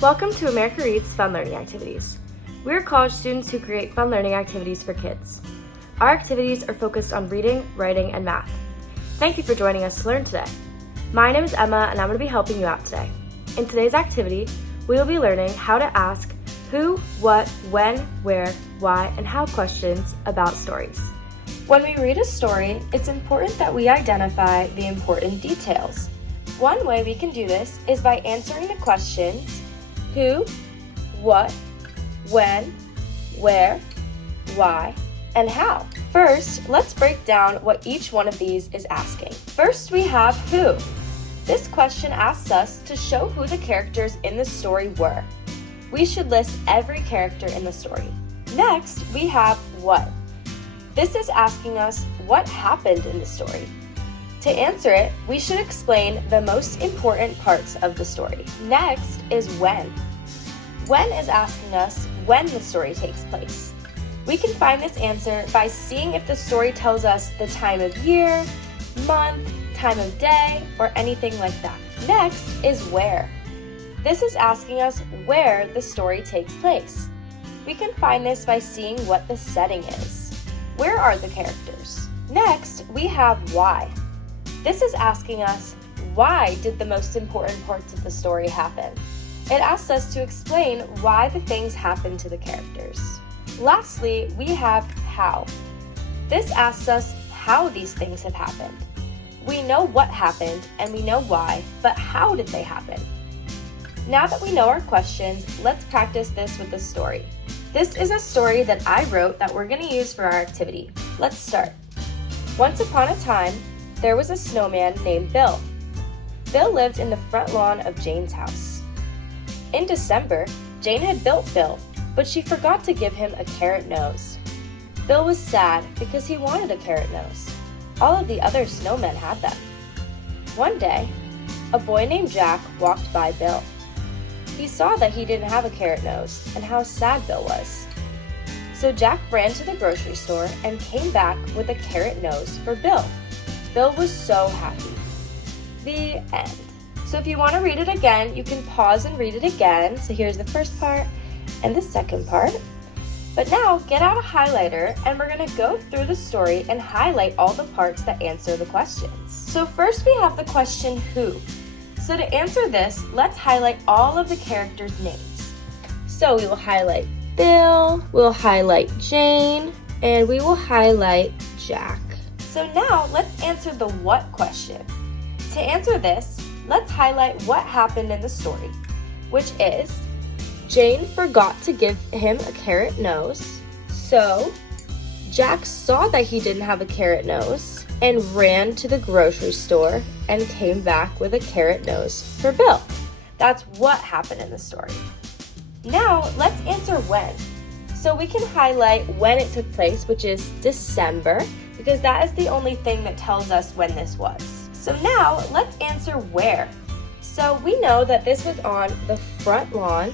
Welcome to America Reads Fun Learning Activities. We are college students who create fun learning activities for kids. Our activities are focused on reading, writing, and math. Thank you for joining us to learn today. My name is Emma, and I'm going to be helping you out today. In today's activity, we will be learning how to ask who, what, when, where, why, and how questions about stories. When we read a story, it's important that we identify the important details. One way we can do this is by answering the questions who, what, when, where, why, and how. First, let's break down what each one of these is asking. First, we have who. This question asks us to show who the characters in the story were. We should list every character in the story. Next, we have what. This is asking us what happened in the story. To answer it, we should explain the most important parts of the story. Next is when. When is asking us when the story takes place. We can find this answer by seeing if the story tells us the time of year, month, time of day, or anything like that. Next is where. This is asking us where the story takes place. We can find this by seeing what the setting is. Where are the characters? Next, we have why. This is asking us, why did the most important parts of the story happen? It asks us to explain why the things happen to the characters. Lastly, we have how. This asks us how these things have happened. We know what happened and we know why, but how did they happen? Now that we know our questions, let's practice this with the story. This is a story that I wrote that we're going to use for our activity. Let's start. Once upon a time, there was a snowman named Bill. Bill lived in the front lawn of Jane's house. In December, Jane had built Bill, but she forgot to give him a carrot nose. Bill was sad because he wanted a carrot nose. All of the other snowmen had them. One day, a boy named Jack walked by Bill. He saw that he didn't have a carrot nose and how sad Bill was. So Jack ran to the grocery store and came back with a carrot nose for Bill. Bill was so happy. The end. So if you want to read it again, you can pause and read it again. So here's the first part and the second part. But now get out a highlighter and we're going to go through the story and highlight all the parts that answer the questions. So first we have the question who. So to answer this, let's highlight all of the characters' names. So we will highlight Bill, we'll highlight Jane, and we will highlight Jack. So now let's answer the what question. To answer this, let's highlight what happened in the story, which is Jane forgot to give him a carrot nose. So Jack saw that he didn't have a carrot nose and ran to the grocery store and came back with a carrot nose for Bill. That's what happened in the story. Now let's answer when. So we can highlight when it took place, which is December, because that is the only thing that tells us when this was. So now let's answer where. So we know that this was on the front lawn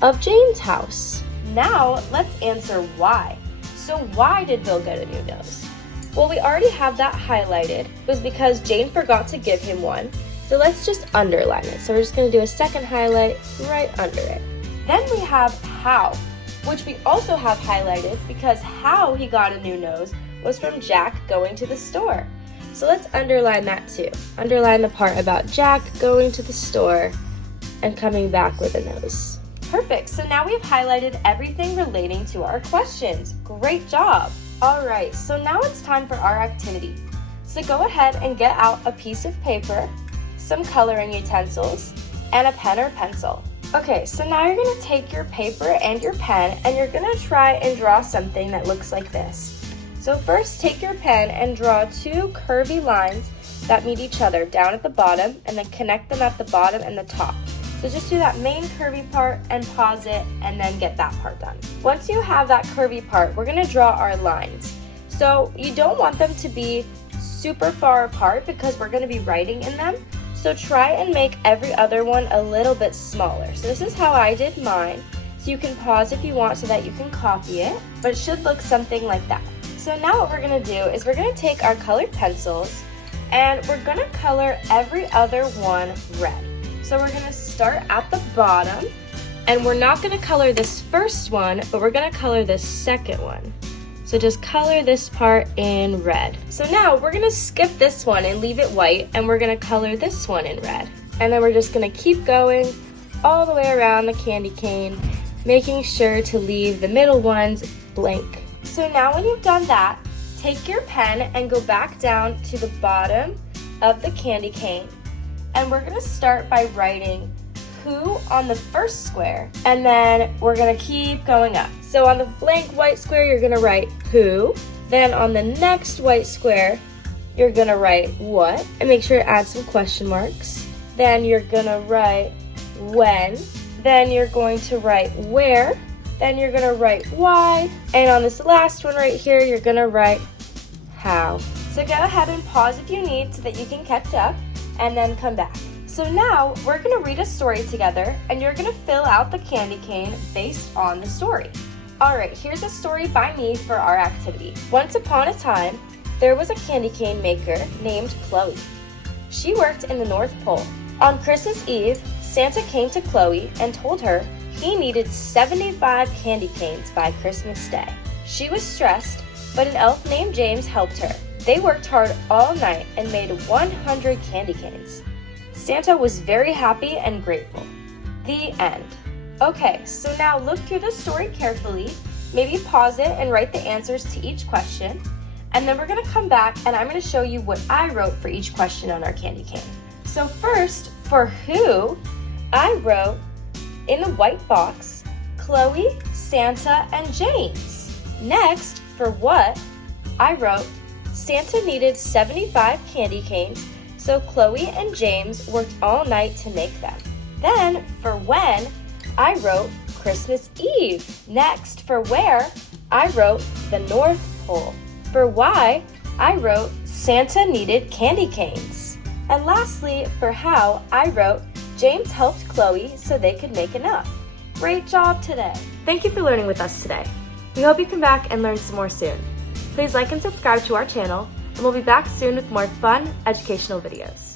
of Jane's house. Now let's answer why. So why did Bill get a new nose? Well, we already have that highlighted. It was because Jane forgot to give him one. So let's just underline it. So we're just going to do a second highlight right under it. Then we have how, which we also have highlighted because how he got a new nose was from Jack going to the store. So let's underline that too. Underline the part about Jack going to the store and coming back with a nose. Perfect. So now we've highlighted everything relating to our questions. Great job. All right, so now it's time for our activity. So go ahead and get out a piece of paper, some coloring utensils, and a pen or pencil. Okay, so now you're going to take your paper and your pen and you're going to try and draw something that looks like this. So first take your pen and draw two curvy lines that meet each other down at the bottom and then connect them at the bottom and the top. So just do that main curvy part and pause it and then get that part done. Once you have that curvy part, we're going to draw our lines. So you don't want them to be super far apart because we're going to be writing in them. So try and make every other one a little bit smaller. So this is how I did mine. So you can pause if you want so that you can copy it, but it should look something like that. So now what we're going to do is we're going to take our colored pencils and we're going to color every other one red. So we're going to start at the bottom And we're not gonna color this first one, but we're gonna color this second one. So just color this part in red. So now we're gonna skip this one and leave it white, and we're gonna color this one in red. And then we're just gonna keep going all the way around the candy cane, making sure to leave the middle ones blank. So now when you've done that, take your pen and go back down to the bottom of the candy cane. And we're gonna start by writing who on the first square, and then we're gonna keep going up. So on the blank white square, you're gonna write who. Then on the next white square, you're gonna write what, and make sure to add some question marks. Then you're gonna write when. Then you're going to write where. Then you're gonna write why. And on this last one right here, you're gonna write how. So go ahead and pause if you need so that you can catch up, and then come back. So now we're gonna read a story together, and you're gonna fill out the candy cane based on the story. All right, here's a story by me for our activity. Once upon a time, there was a candy cane maker named Chloe. She worked in the North Pole. On Christmas Eve, Santa came to Chloe and told her he needed 75 candy canes by Christmas Day. She was stressed, but an elf named James helped her. They worked hard all night and made 100 candy canes. Santa was very happy and grateful. The end. Okay, so now look through the story carefully, maybe pause it and write the answers to each question, and then we're gonna come back and I'm gonna show you what I wrote for each question on our candy cane. So first, for who, I wrote in the white box, Chloe, Santa, and James. Next, for what, I wrote, Santa needed 75 candy canes, so Chloe and James worked all night to make them. Then, for when, I wrote Christmas Eve. Next, for where, I wrote the North Pole. For why, I wrote Santa needed candy canes. And lastly, for how, I wrote James helped Chloe so they could make enough. Great job today. Thank you for learning with us today. We hope you come back and learn some more soon. Please like and subscribe to our channel, and we'll be back soon with more fun, educational videos.